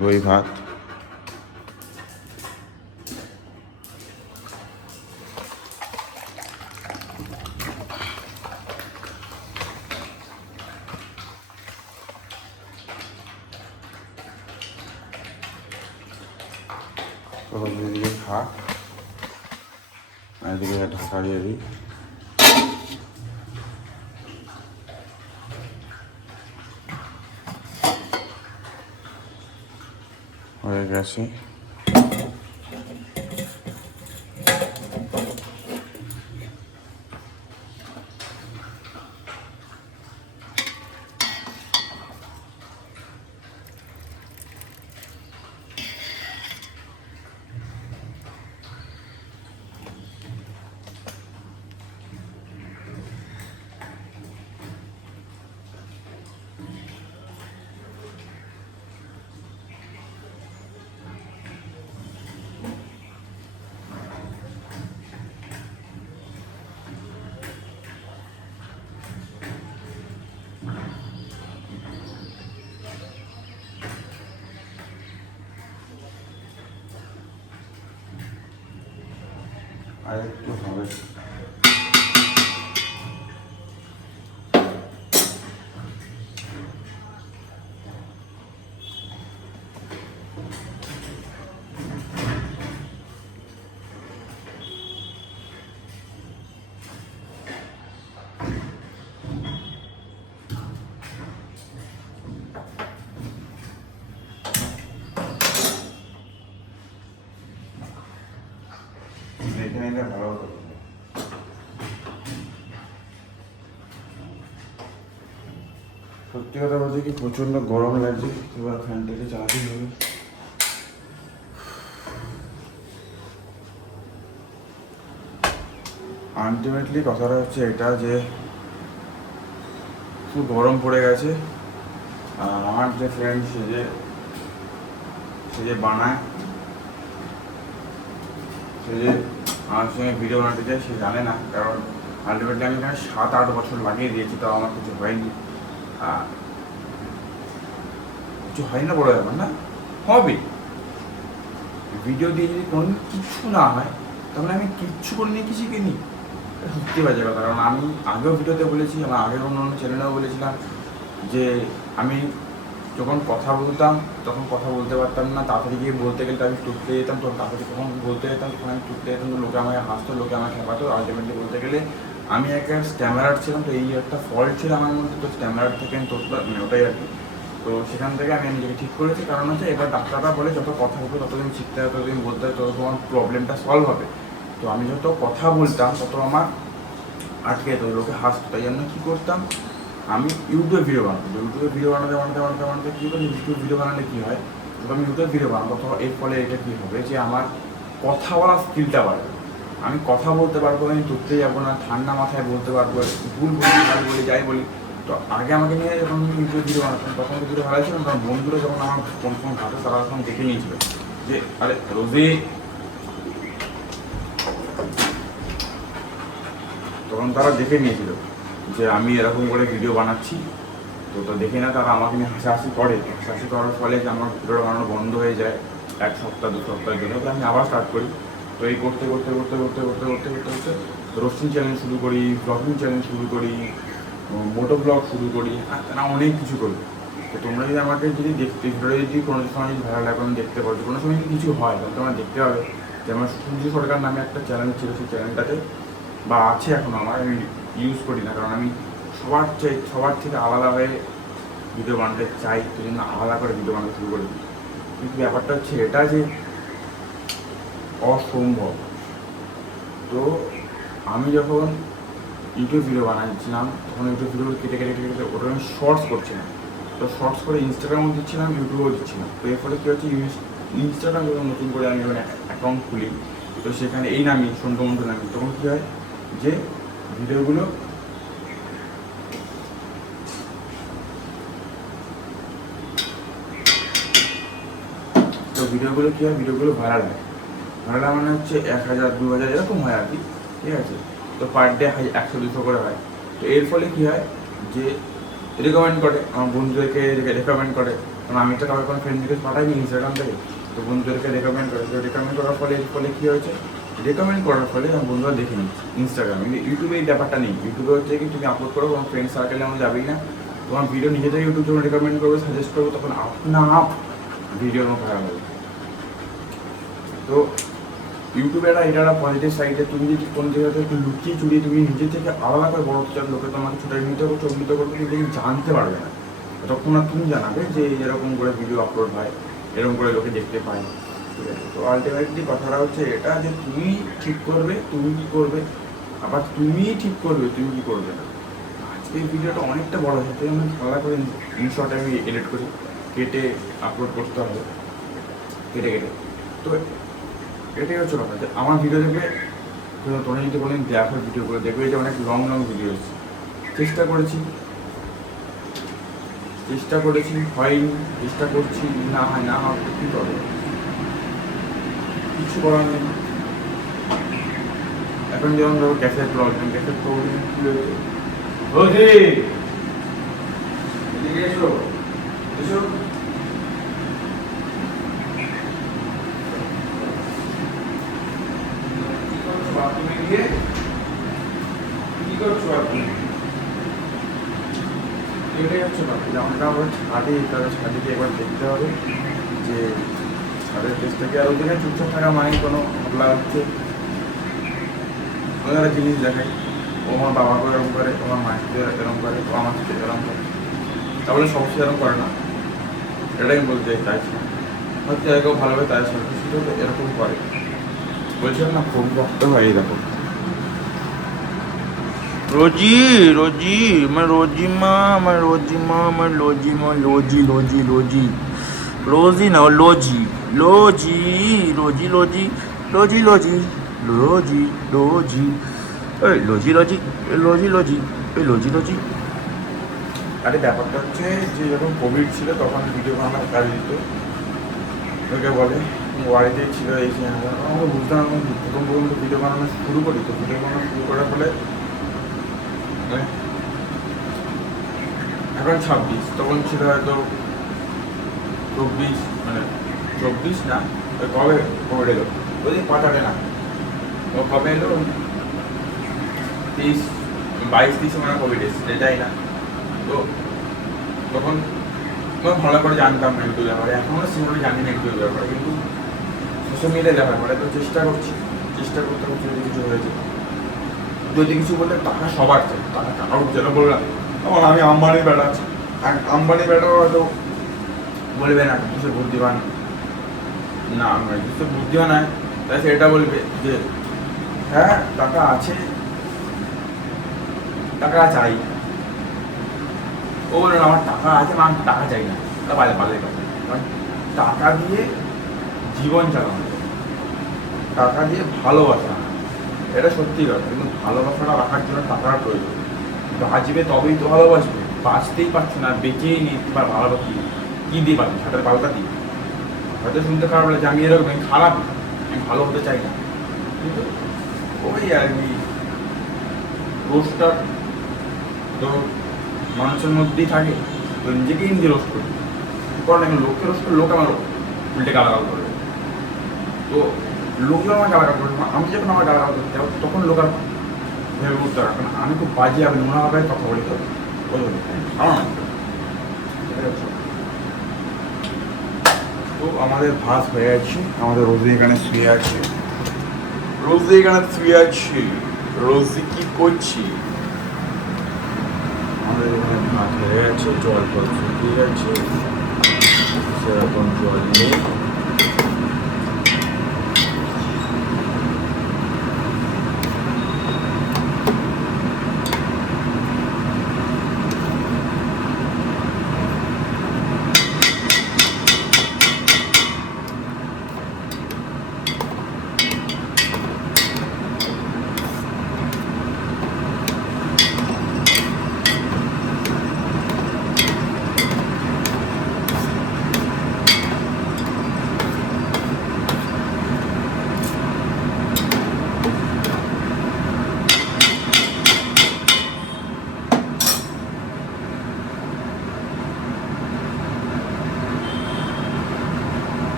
দই ভাত, এদিকে খাক, এদিকে ঢাকা দিয়ে দিই। হয়ে গেছে। আর একটু হবে। দেখে নিলে ভালো হতো। সত্যি কথা বলতে কি প্রচণ্ড গরম লাগছে, এবার ফ্যানটাকে চালাতেই হবে। আলটিমেটলি কথাটা হচ্ছে এটা যে খুব গরম পড়ে গেছে। আমার যে ফ্রেন্ড সে যে বানায়, সে যে আমার সঙ্গে ভিডিও বানাতে চায় সে জানে না, কারণ আলটিমেটলি আমি এখানে 7-8 বছর লাগিয়ে দিয়েছি, তাও আমার কিছু হয়নি। কিছু হয় না বড় ব্যাপার না, হবে। ভিডিও দিয়ে যদি কোনো কিছু না হয় তাহলে আমি কিচ্ছু করে নিয়ে কিছু কিনি, সত্যি বাজে কথা। কারণ আমি আগেও ভিডিওতে বলেছি, আমার আগের অন্য চ্যানেলেও বলেছিলাম যে আমি যখন কথা বলতাম তখন কথা বলতে পারতাম না, তাড়াতাড়ি গিয়ে বলতে গেলে আমি টুকতে যেতাম, তখন তাড়াতাড়ি কখন বলতে যেতাম তখন আমি টুকতে যেতাম, তো লোকে আমাকে হাসতো, লোকে আমাকে খেপাতো। আলটিমেটলি বলতে গেলে আমি একটা স্ট্যামারার ছিলাম, তো এই একটা ফল্ট ছিল আমার মধ্যে, তো স্ট্যামারার থেকে আমি ওটাই আর কি। তো সেখান থেকে আমি নিজেকে ঠিক করেছি, কারণ হচ্ছে এবার ডাক্তাররা বলে যত কথা বলবো ততদিন শিখতে হবে, ততদিন বলতে হবে, তত তোমার প্রবলেমটা সলভ হবে। তো আমি যত কথা বলতাম তত আমার আটকে যেত, লোকে হাসতো। তাই জন্য কী করতাম, আমি ইউটিউবে ভিডিও বানাতাম। ইউটিউবে ভিডিও বানাতে কী করি, ইউটিউব ভিডিও বানালে কী হয়, তো আমি ইউটিউবে ভিডিও বানাবো, তো এর ফলে এটা কী হবে যে আমার কথা বলার স্কিলটা বাড়বে। আমি কথা বলতে পারবো, আমি ধরতে যাবো না, ঠান্ডা মাথায় বলতে পারবো, ভুল বলি যাই বলি। তো আগে আমাকে নিয়ে যখন আমি ইউটিউবে ভিডিও বানাতাম তখন তো ভিডিও ভালো ছিল, তখন বন্ধুরা যখন আমার ফোন ঘাটে তারা তখন দেখে নিয়েছিল যে আরে রোজে, তখন তারা দেখে নিয়েছিল যে আমি এরকম করে ভিডিও বানাচ্ছি। তো দেখে না তারা আমাকে নিয়ে হাসাহাসি করে, হাসাহাসি করার ফলে যে আমার ভিডিও বানানো বন্ধ হয়ে যায় 1 সপ্তাহ 2 সপ্তাহের জন্য। তো আমি আবার স্টার্ট করি। তো এই করতে রোস্টিং চ্যানেল শুরু করি, ব্লগিং চ্যানেল শুরু করি, মোটো ব্লগ শুরু করি, না অনেক কিছু করি। তো তোমরা যদি আমাকে যদি দেখতে ভিডিও যদি কোনো সময় যদি ভালো লাগে আমি দেখতে পারো, কোনো সময় যদি কিছু হয় তাহলে তোমার দেখতে হবে। যেমন সূর্য সরকার নামে একটা চ্যানেল ছিল, সেই চ্যানেলটাতে বা আছে এখনও আমার, আমি ইউজ করি না, কারণ আমি সবার থেকে আলাদা হয়ে ভিডিও বানাতে চাই, সেই জন্য আলাদা করে ভিডিও বানাতে শুরু করে দিই। কিন্তু ব্যাপারটা হচ্ছে এটা যে অসম্ভব। তো আমি যখন ইউটিউব ভিডিও বানাচ্ছিলাম তখন ইউটিউব ভিডিও কেটে ওটা আমি শর্টস করছিলাম। তো শর্টস করে ইনস্টাগ্রামও দিচ্ছিলাম, ইউটিউবেও দিচ্ছিলাম। তো এর ফলে কী হচ্ছে, ইনস্টাগ্রাম যখন নতুন করে আমি যখন অ্যাকাউন্ট খুলি, তো সেখানে এই নামি সন্ধ্যমন্ত নামি, তখন কী হয় যে ভিডিওগুলো কী হয়, ভিডিওগুলো ভাইরাল হয়। ভাইরাল মানে হচ্ছে 1000 2000 এরকম হয় আর কি, ঠিক আছে। তো পার ডে 100-200 করে হয়। তো এর ফলে কী হয় যে রেকমেন্ড করে, আমার বন্ধুদেরকে রেকমেন্ড করে, কারণ আমি তো কাউকে কোনো ফ্রেন্ড রিকোয়েস্ট পাঠাইনি ইনস্টাগ্রাম থেকে, তো বন্ধুদেরকে রেকমেন্ড করে, তো রেকমেন্ড করার ফলে কী হয়েছে, রেকমেন্ড করার ফলে আমার বন্ধুরা দেখে নিচ্ছে ইনস্টাগ্রাম। কিন্তু ইউটিউবে এই ব্যাপারটা নেই। ইউটিউবে হচ্ছে কি তুমি আপলোড করো, তোমার ফ্রেন্ড সার্কেলে আমার যাবেই না, তোমার ভিডিও নিজে থেকে ইউটিউব যখন রেকমেন্ড করবে, সাজেস্ট করবো, তখন আপনা আপ ভিডিওর মতো ভাইরাল হবে। তো ইউটিউবের এটা একটা পজিটিভ সাইডে, তুমি যদি কোনো জায়গা থেকে একটু লুকিয়ে চুরিয়ে তুমি নিজে থেকে আলাদা করে বড় চার লোকে তোমাকে ছোটো চম্বিত করবে, কিন্তু তুমি জানতে পারবে না, তখন আর তুমি জানাবে যে এরকম করে ভিডিও আপলোড হয়, এরকম করে লোকে দেখতে পায়। ঠিক আছে, তো আলটিমেটলি কথাটা হচ্ছে এটা যে তুমি ঠিক করবে তুমি কী করবে, আবার তুমি ঠিক করবে তুমি কী করবে না। আজকে এই ভিডিওটা অনেকটা বড় হয়েছে, আমি আলাদা করে ইনশর্টে আমি এডিট করি, কেটে আপলোড করতে হবে কেটে তো এটাই হচ্ছে কথা যে আমার ভিডিও দেখে তোমরা যদি বলেন দেখো ভিডিওগুলো দেখবে, এটা অনেক লং ভিডিও এসেছে, চেষ্টা করেছি হয়নি, চেষ্টা করছি, না হয় না হবে, কী করবো, কিছু করার নেই। এখন যেমন ধরো গ্যাসের প্রবলেম কী হয়েছে, এসো এসো, বাথরুমে গিয়ে কী করছো আপনি, এটাই হচ্ছে ব্যাপার। যেমনটা আমরা ছাদে গিয়ে একবার দেখতে হবে যে ছাদের টেস্টটাকে, আর ওখানে চুপচাপ থাকা মানে কোনো মতলা হচ্ছে ওই একটা জিনিস দেখাই, ও আমার বাবাকে এরকম করে, তোমার মাকে এরকম করে, ও আমার সাথে এরকম করে, তাহলে সমস্যা এরকম করে না, এটাই আমি বলতে চাইছি। হয়তো জায়গাও ভালো হবে, তাই সব এরকম করে, বলছিলাম না খুব রক্ত হয় এরকম। रोजी रोजी मैं रोजी रोजी ना लोजी लोजी रोजी लोजी लोजी लोजी लोजी लोजी लोजी लोजी लोजी लोजी लोजी लोजी। আরে ব্যাপারটা হচ্ছে যে যখন কোভিড ছিল তখন ভিডিও বানানোর কাজ দিত, ওকে বলে বাড়িতেই ছিল, এই আমরা বুঝতাম না, প্রথম ভিডিও বানানো শুরু করি, তো ভিডিও বানানো শুরু করার ফলে এখন 26, তখন ছিল হয়তো 24, মানে 24 না, কবে কোভিড এলো ওই পাঠাবে না, ও কবে এলো 22 23 মানে কোভিড এসছে, এটাই না। তো তখন ভালো করে জানতাম না ইউটিউব ব্যাপারে, এখনও সেভাবে জানি না ইউটিউব ব্যাপারে, কিন্তু সোশ্যাল মিডিয়ায় দেখার পরে তো চেষ্টা করতে করছি যদি কিছু হয়েছে, যদি কিছু বললে টাকা সবার চাই, টাকা যেন বললাম তখন আমি আম্বানির বেটা আছে, আম্বানির বেটাও হয়তো বলবে না কিছু বুদ্ধিমান না, কিছু বুদ্ধিমান হয় তাই সেটা বলবে যে হ্যাঁ টাকা আছে, টাকা চাই, ও বলবে আমার টাকা আছে, আমি টাকা চাই না, তা পালে কারণ টাকা দিয়ে জীবন চালানো, টাকা দিয়ে ভালোবাসা, এটা সত্যি কথা। কিন্তু ভালোবাসাটা রাখার জন্য টাকার প্রয়োজন, বাঁচবে তবেই তো ভালোবাসবে, বাঁচতেই পারছে না, বেঁচেই নেই, তোমার ভালোবাসি কী দিয়ে পাচ্ছি, হাতের পাল্টা দিই, হয়তো শুনতে খারাপ লাগে যে আমি এরকম, আমি খারাপ, আমি ভালো হতে চাই না, কিন্তু ওই আর কি রোজটা তো মানুষের মধ্যেই থাকে, তো নিজেকেই নিজে রোজ করি, কারণ এখন লোককে রোজ করে লোক আমার উল্টে গালাগাল করবে, তো লোকগুলো আমার গালাগাল করবে, আমি যখন আমার গালাগাল করতে হবে তখন লোক আর ভেবে উঠতে পারবে না, আমি খুব বাজে হবে নোংরাভাবে কথা বলি, তো আমার তো আমাদের ভাত হয়ে আছে, আমাদের রোজি এখানে শুয়ে আছে, রোজি কি করছি, আমাদের এখানে ভাত হয়ে আছে, জল ফল শুকিয়ে গেছে, সেরকম জল নেই।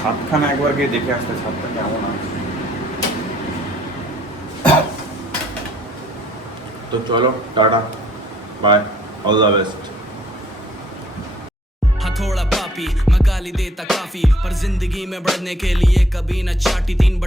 ছাদখানা একবার গিয়ে দেখে আসতে, ছাদটা কেমন আছে। तो चलो tata bye, all the best. हाँ थोड़ा पापी मैं गाली देता काफी, पर जिंदगी में बढ़ने के लिए कभी न चाटी। 3